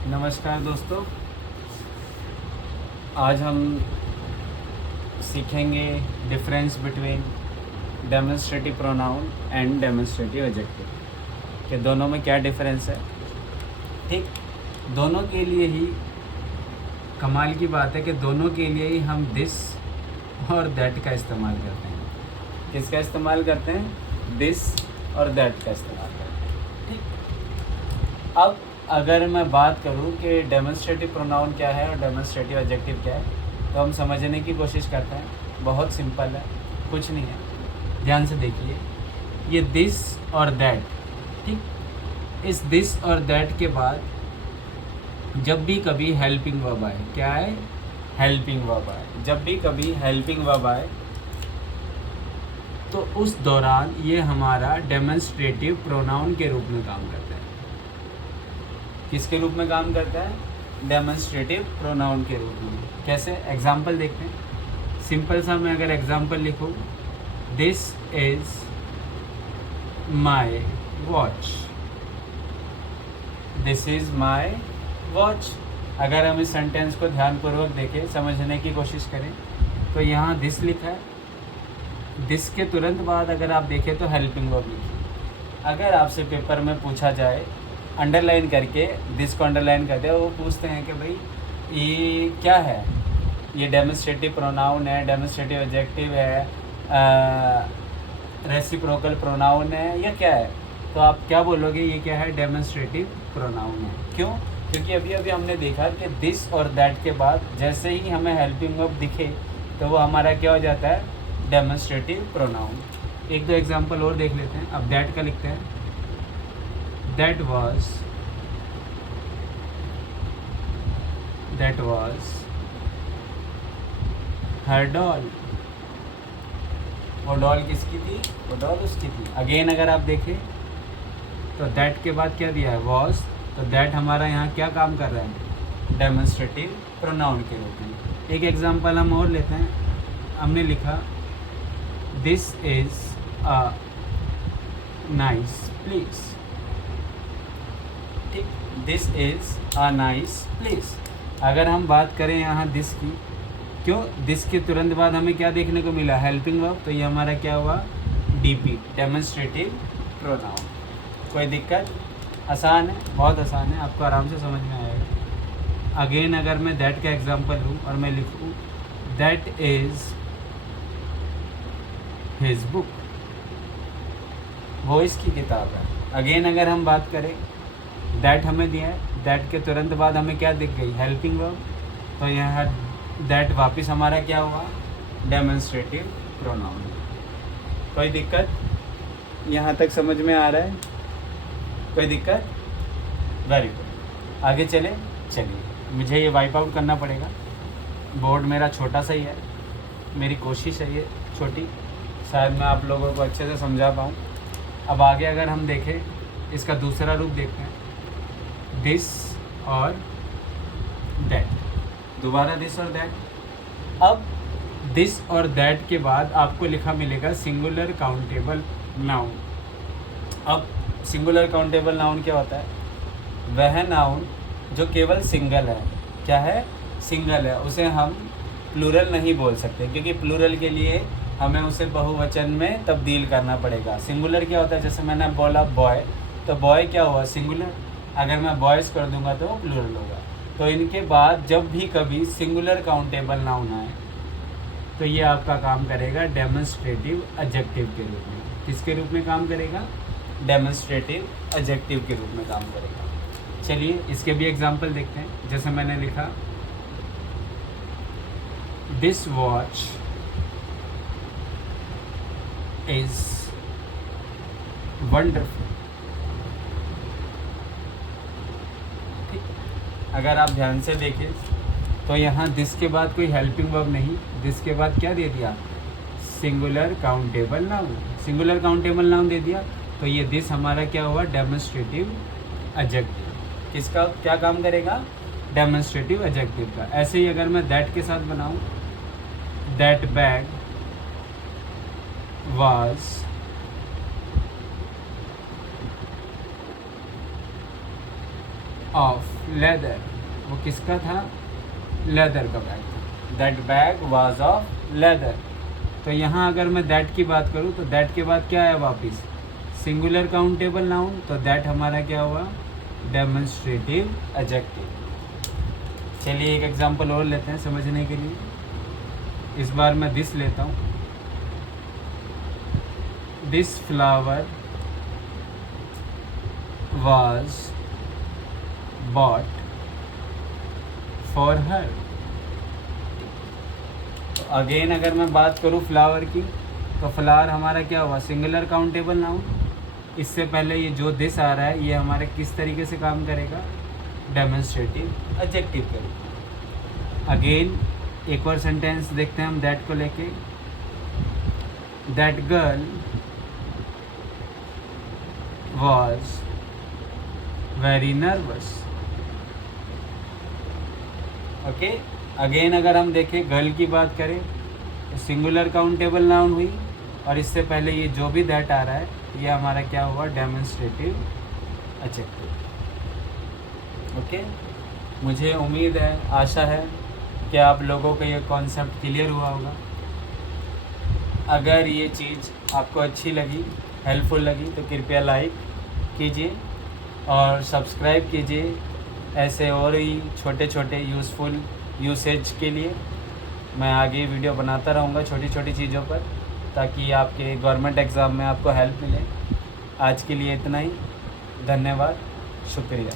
नमस्कार दोस्तों, आज हम सीखेंगे difference between demonstrative pronoun and demonstrative adjective कि दोनों में क्या डिफरेंस है। ठीक, दोनों के लिए ही कमाल की बात है कि दोनों के लिए ही हम दिस और दैट का इस्तेमाल करते हैं। किसका इस्तेमाल करते हैं? दिस और दैट का इस्तेमाल करते हैं। ठीक, अब अगर मैं बात करूं कि डेमोन्स्ट्रेटिव प्रोनाउन क्या है और डेमोन्स्ट्रेटिव एडजेक्टिव क्या है, तो हम समझने की कोशिश करते हैं। बहुत सिंपल है, कुछ नहीं है। ध्यान से देखिए, ये दिस और दैट। ठीक, इस दिस और दैट के बाद जब भी कभी हेल्पिंग वर्ब आए, क्या है? हेल्पिंग वर्ब आए। जब भी कभी हेल्पिंग वर्ब आए तो उस दौरान ये हमारा डेमोन्स्ट्रेटिव प्रोनाउन के रूप में काम करता है। किसके रूप में काम करता है? डेमोन्स्ट्रेटिव प्रोनाउन के रूप में। कैसे? एग्जाम्पल देखते हैं। सिंपल सा मैं अगर एग्जाम्पल लिखूँ, this is my watch. This is my watch. अगर हम इस सेंटेंस को ध्यानपूर्वक देखें, समझने की कोशिश करें, तो यहाँ दिस लिखा है। दिस के तुरंत बाद अगर आप देखें तो हेल्पिंग वर्ब लिखी। अगर आपसे पेपर में पूछा जाए अंडरलाइन करके, दिस को अंडरलाइन कर दिया, वो पूछते हैं कि भाई ये क्या है? ये डेमोन्स्ट्रेटिव प्रोनाउन है, डेमोन्स्ट्रेटिव एडजेक्टिव है, रेसिप्रोकल प्रोनाउन है या क्या है? तो आप क्या बोलोगे? ये क्या है? डेमोन्स्ट्रेटिव प्रोनाउन है। क्यों? क्योंकि अभी अभी हमने देखा कि दिस और दैट के बाद जैसे ही हमें हेल्पिंग वर्ब दिखे तो वो हमारा क्या हो जाता है? Demonstrative pronoun. एक दो एग्जांपल और देख लेते हैं। अब दैट का लिखते हैं। That was her doll. वो डॉल किसकी थी? वो डॉल उसकी थी। अगेन अगर आप देखें तो दैट के बाद क्या दिया है? वॉज। तो दैट हमारा यहाँ क्या काम कर रहा है? डेमोन्स्ट्रेटिव प्रोनाउन के रूप में। एक एग्जांपल हम और लेते हैं। हमने लिखा this is a nice place. ठीक, this is a nice place. अगर हम बात करें यहाँ दिस की, क्यों? दिस के तुरंत बाद हमें क्या देखने को मिला? Helping verb. तो ये हमारा क्या हुआ? DP, demonstrative pronoun. कोई दिक्कत? आसान है, बहुत आसान है, आपको आराम से समझ में आएगा। अगेन अगर मैं दैट का एग्जांपल लूँ और मैं लिखूँ दैट इज़ हिज बुक। वो इसकी किताब है। अगेन अगर हम बात करें, दैट हमें दिया है, दैट के तुरंत बाद हमें क्या दिख गई? Helping verb. तो यहाँ दैट वापस हमारा क्या हुआ? Demonstrative pronoun. कोई दिक्कत? यहाँ तक समझ में आ रहा है? कोई दिक्कत? Very good. आगे चले। चलिए, मुझे ये वाइप आउट करना पड़ेगा। बोर्ड मेरा छोटा सा ही है, मेरी कोशिश है ये छोटी, शायद मैं आप लोगों को अच्छे से समझा पाऊँ। अब आगे अगर हम देखें, इसका दूसरा रूप देखते हैं, दिस और दैट। दोबारा दिस और दैट। अब दिस और दैट के बाद आपको लिखा मिलेगा सिंगुलर काउंटेबल नाउन। अब सिंगुलर काउंटेबल नाउन क्या होता है? वह नाउन जो केवल सिंगल है। क्या है? सिंगल है। उसे हम प्लूरल नहीं बोल सकते, क्योंकि प्लूरल के लिए हमें उसे बहुवचन में तब्दील करना पड़ेगा। सिंगुलर क्या होता है? जैसे मैंने बोला बॉय, तो बॉय क्या हुआ? सिंगुलर। अगर मैं बॉयज़ कर दूंगा तो वो प्लूरल होगा। तो इनके बाद जब भी कभी सिंगुलर काउंटेबल नाउन आए तो ये आपका काम करेगा डेमोन्स्ट्रेटिव एडजेक्टिव के रूप में। किसके रूप में काम करेगा? डेमोन्स्ट्रेटिव एडजेक्टिव के रूप में काम करेगा। चलिए, इसके भी एग्जांपल देखते हैं। जैसे मैंने लिखा दिस वॉच इज़ वंडरफुल। अगर आप ध्यान से देखें तो यहाँ दिस के बाद कोई हेल्पिंग वर्ब नहीं, दिस के बाद क्या दे दिया? Singular countable noun. Singular countable noun दे दिया, तो ये दिस हमारा क्या हुआ? Demonstrative adjective. किसका क्या काम करेगा? डेमोन्स्ट्रेटिव एडजेक्टिव का। ऐसे ही अगर मैं दैट के साथ बनाऊँ, that bag was of leather, वो किसका था? लेदर का बैग था। That bag was of leather. तो यहाँ अगर मैं दैट की बात करूँ तो दैट के बाद क्या है वापस? सिंगुलर काउंटेबल नाउन, तो दैट हमारा क्या हुआ? Demonstrative adjective. चलिए एक एग्जांपल और लेते हैं समझने के लिए। इस बार मैं दिस लेता हूँ। This flower was bought for her। तो अगेन अगर मैं बात करूँ फ्लावर की, तो फ्लावर हमारा क्या हुआ? Singular countable noun. इससे पहले ये जो दिस आ रहा है ये हमारे किस तरीके से काम करेगा? डेमोन्स्ट्रेटिव एडजेक्टिव करेगा। अगेन एक और सेंटेंस देखते हैं हम दैट को लेके। That girl was very nervous. Okay, again अगर हम देखें गर्ल की बात करें तो सिंगुलर काउंटेबल नाउन हुई, और इससे पहले ये जो भी दैट आ रहा है ये हमारा क्या हुआ? Demonstrative adjective. ओके, मुझे उम्मीद है, आशा है कि आप लोगों को ये कॉन्सेप्ट क्लियर हुआ होगा। अगर ये चीज़ आपको अच्छी लगी, हेल्पफुल लगी, तो कृपया लाइक कीजिए और सब्सक्राइब कीजिए ऐसे और ही छोटे छोटे यूज़फुल यूसेज के लिए। मैं आगे वीडियो बनाता रहूँगा छोटी छोटी चीज़ों पर, ताकि आपके गवर्नमेंट एग्ज़ाम में आपको हेल्प मिले। आज के लिए इतना ही। धन्यवाद, शुक्रिया।